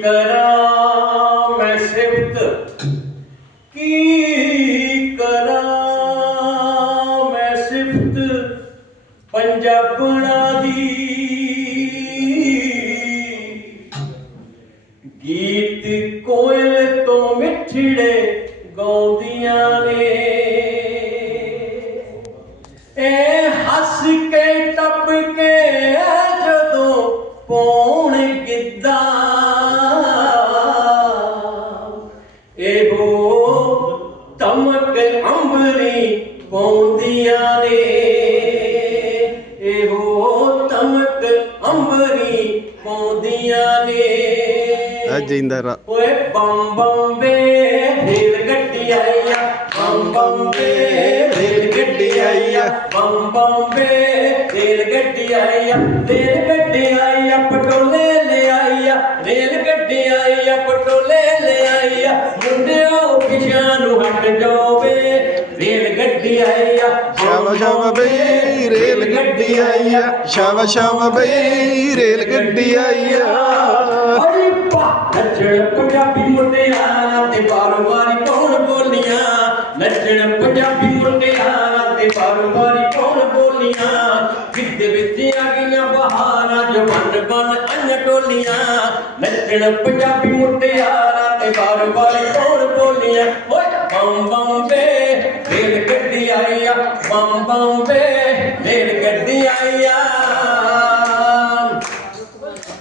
ਕਰਾਂ ਮੈਂ ਸਿਫਤ? ਕੀ ਕਰਾਂ ਮੈਂ ਸਿਫਤ? ਪੰਜਾਬਣਾ ਦੀ ਗੀਤ ਕੋਇਲ ਤੋਂ ਮਿੱਠੜੇ ਗਾਉਂਦੀਆਂ ਅੰਬਰੀ ਪਾਉਂਦੀਆਂ ਨੇ। ਇਹੋ ਤਮਕ ਅੰਬਰੀ ਪਾਉਂਦੀਆਂ ਨੇ। ਆ ਜਿੰਦਾ ਰਾ ਓਏ ਬੰਮ ਬੰਮ ਵੇ ਰੇਲ ਗੱਡੀ ਆਈ ਆ। ਬੰਮ ਬੰਮ ਵੇ ਰੇਲ ਗੱਡੀ ਆਈ ਆ। ਬੰਮ ਬੰਮ ਵੇ ਰੇਲ ਗੱਡੀ ਆਈ ਆ। ਰੇਲ ਗੱਡੀ ਆਈ ਆ ਪਟੋਲੇ ਲੈ ਰੇਲ ਗੱਡੀ ਆਈ ਆ ਪਟੋਲੇ ਲੈ ਆਈ ਆ। ਮੁੰਡਿਓ ਪਿਛਾਂ ਨੂੰ ਹਟ ਰੇਲ ਗੱਡੀ ਆਈ ਆ। ਸ਼ਾਵਾ ਸ਼ਾਵਾ ਬਈ ਰੇਲ ਗੱਡੀ ਆਈ ਆ। ਸ਼ਾਵਾ ਸ਼ਾਵਾ ਬਈ ਰੇਲ ਗੱਡੀ ਆਈ ਆ। ਅਰੇ ਪਾ ਨੱਚਣ ਪੰਜਾਬੀ ਮੁੰਡਿਆਂ ਤੇ ਬਾਰੋ ਬਾਰੀ ਕੌਣ ਬੋਲੀਆਂ। ਨੱਚਣ ਪੰਜਾਬੀ ਮੁੰਡਿਆਂ ਤੇ ਬਾਰੋ ਬਾਰੀ ਕੌਣ ਬੋਲੀਆਂ। ਗਿੱਧੇ ਵਿੱਚ ਆ ਗਈਆਂ ਬਹਾਰਾਂ ਜਵਨ ਬਨ ਅੰਨ ਟੋਲੀਆਂ। ਨੱਚਣ ਪੰਜਾਬੀ ਮੁੰਡਿਆਂ ਤੇ ਬਾਰੋ ਬਾਰੀ ਕੌਣ ਬੋਲੀਆਂ। ਓਏ ਬੰਮ ਬੰਮ ਗੱਡੀ ਆਈ ਆ ਬੰਮ ਬੰਮ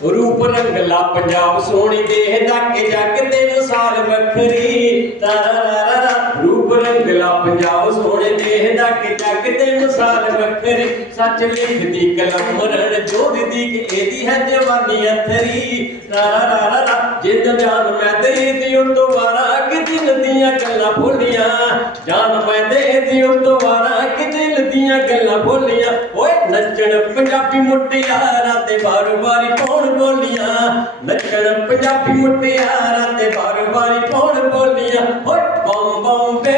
ਰੂਪ ਰੰਗਲਾ ਪੰਜਾਬ, ਸੋਹਣੀ ਦੇਖਦਾ ਕਿ ਜੱਗ ਤੇ ਮਿਸਾਲ ਵੱਖਰੀ। ਤਾਰਾਰਾਰਾ ਰੂਪ ਰੰਗਲਾ ਪੰਜਾਬ, ਸੋਹਣੇ ਦੇਖਦਾ ਕਿ ਜੱਗ ਤੇ ਮਿਸਾਲ ਵੱਖਰੀ। ਸੱਚ ਲਿਖਦੀ ਕਲਮ ਮਰਨ ਜੋੜਦੀ ਕਿ ਇਹਦੀ ਹੈ ਜਵਾਨੀ ਅਥਰੀ। ਤਾਰਾ ਜਿੰਦ ਜਾਨ ਮੈਂ ਤੇਰੀ ਦੀ ਉਤੋਂ ਦਿਲ ਦੀਆਂ ਗੱਲਾਂ ਭੁੱਲੀਆਂ ਜਾਨ ਮੈਂ ਦੀ ਉਤੋਂ ਕਿ ਦਿਲ ਦੀਆਂ ਗੱਲਾਂ ਭੁੱਲੀਆਂ ਓਏ ਨੱਚਣ ਪੰਜਾਬੀ ਮੁਟਿਆਰਾਂ ਤੇ ਬਾਰ ਬਾਰੀ ਕੌਣ ਬੋਲੀਆਂ। ਨੱਚਣ ਪੰਜਾਬੀ ਮੁਟਿਆਰਾਂ ਤੇ ਬਾਰ ਬਾਰੀ ਕੌਣ ਬੋਲੀਆਂ। ਓਏ ਬੰਮ ਬੰਮ ਵੇ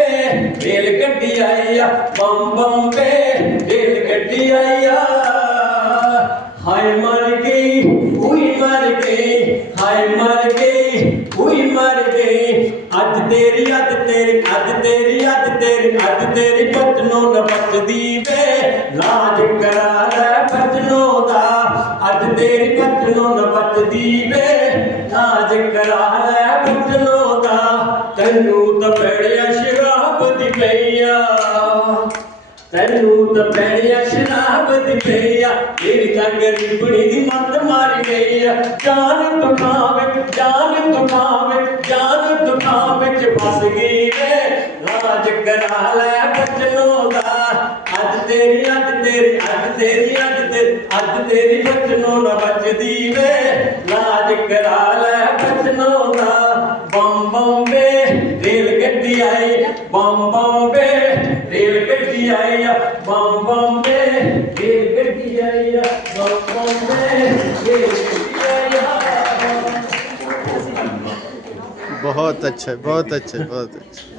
ਰੇਲ ਗੱਡੀ ਆਈ ਆ ਬੰਮ ਬੰਮ ਤੇਰੀ ਅੱਜ ਤੇਰੀ ਅੱਜ ਤੇਰੀ ਅੱਜ ਤੇਰੀ ਅੱਜ ਤੇਰੀ ਬਚਨੋਂ ਨ ਬਚਦੀ ਵੇ। ਲਾਜ ਕਰਾ ਲੈ ਬਚਨੋਂ ਦਾ ਅੱਜ ਤੇਰੀ ਬਚਨੋਂ ਨ ਬਚਦੀ ਵੇ। ਲਾਜ ਕਰਾ ਲੈ ਬਚਨੋਂ ਦਾ, ਤੈਨੂੰ ਤਾਂ ਤੈਨੂੰ ਤਾਂ ਪੈੜਿਆ ਸ਼ਰਾਬ ਦੀ ਪਈਆ ਤੇਰੀ ਤਾਂ ਗਰੀਬਣੀ ਦੀ ਮੱਤ ਮਾਰੀ ਗਈ ਆ। ਜਾਨ ਦੁਖਾਵੇ ਜਾਨ ਦੁਖਾਵੇ ਜਾਨ ਦੁਖਾਵੇ ਵਿੱਚ ਫਸ ਗਈ ਵੇ। ਰਾਜ ਕਰਾ ਲੈ ਬਚਨੋਂ ਦਾ। ਅੱਜ ਤੇਰੀ ਅੱਜ ਤੇਰੀ ਅੱਜ ਤੇਰੀ ਅੱਜ ਤੇਰੀ ਅੱਜ ਤੇਰੀ ਬਚਨੋਂ ਨਾ ਬਚਦੀ ਵੇ। ਲਾਜ ਕਰਾ ਲੈ ਬਚਨੋਂ ਦਾ। ਬੰਮ ਬੰਮ ਰੇਲ ਗੱਡੀ ਆਈ ਬੰਮ ਬੰਮ ਵੇ ਗੱਡੀ ਆਈ ਬੰਮ ਬੰਮ ਵੇ ਰੇਲ ਗੱਡੀ ਆਈ ਬੰਮ ਬੰਮ ਵੇ ਰੇਲ ਗੱਡੀ ਆਈ ਬਹੁਤ ਅੱਛਾ ਬਹੁਤ ਅੱਛਾ ਬਹੁਤ ਅੱਛਾ।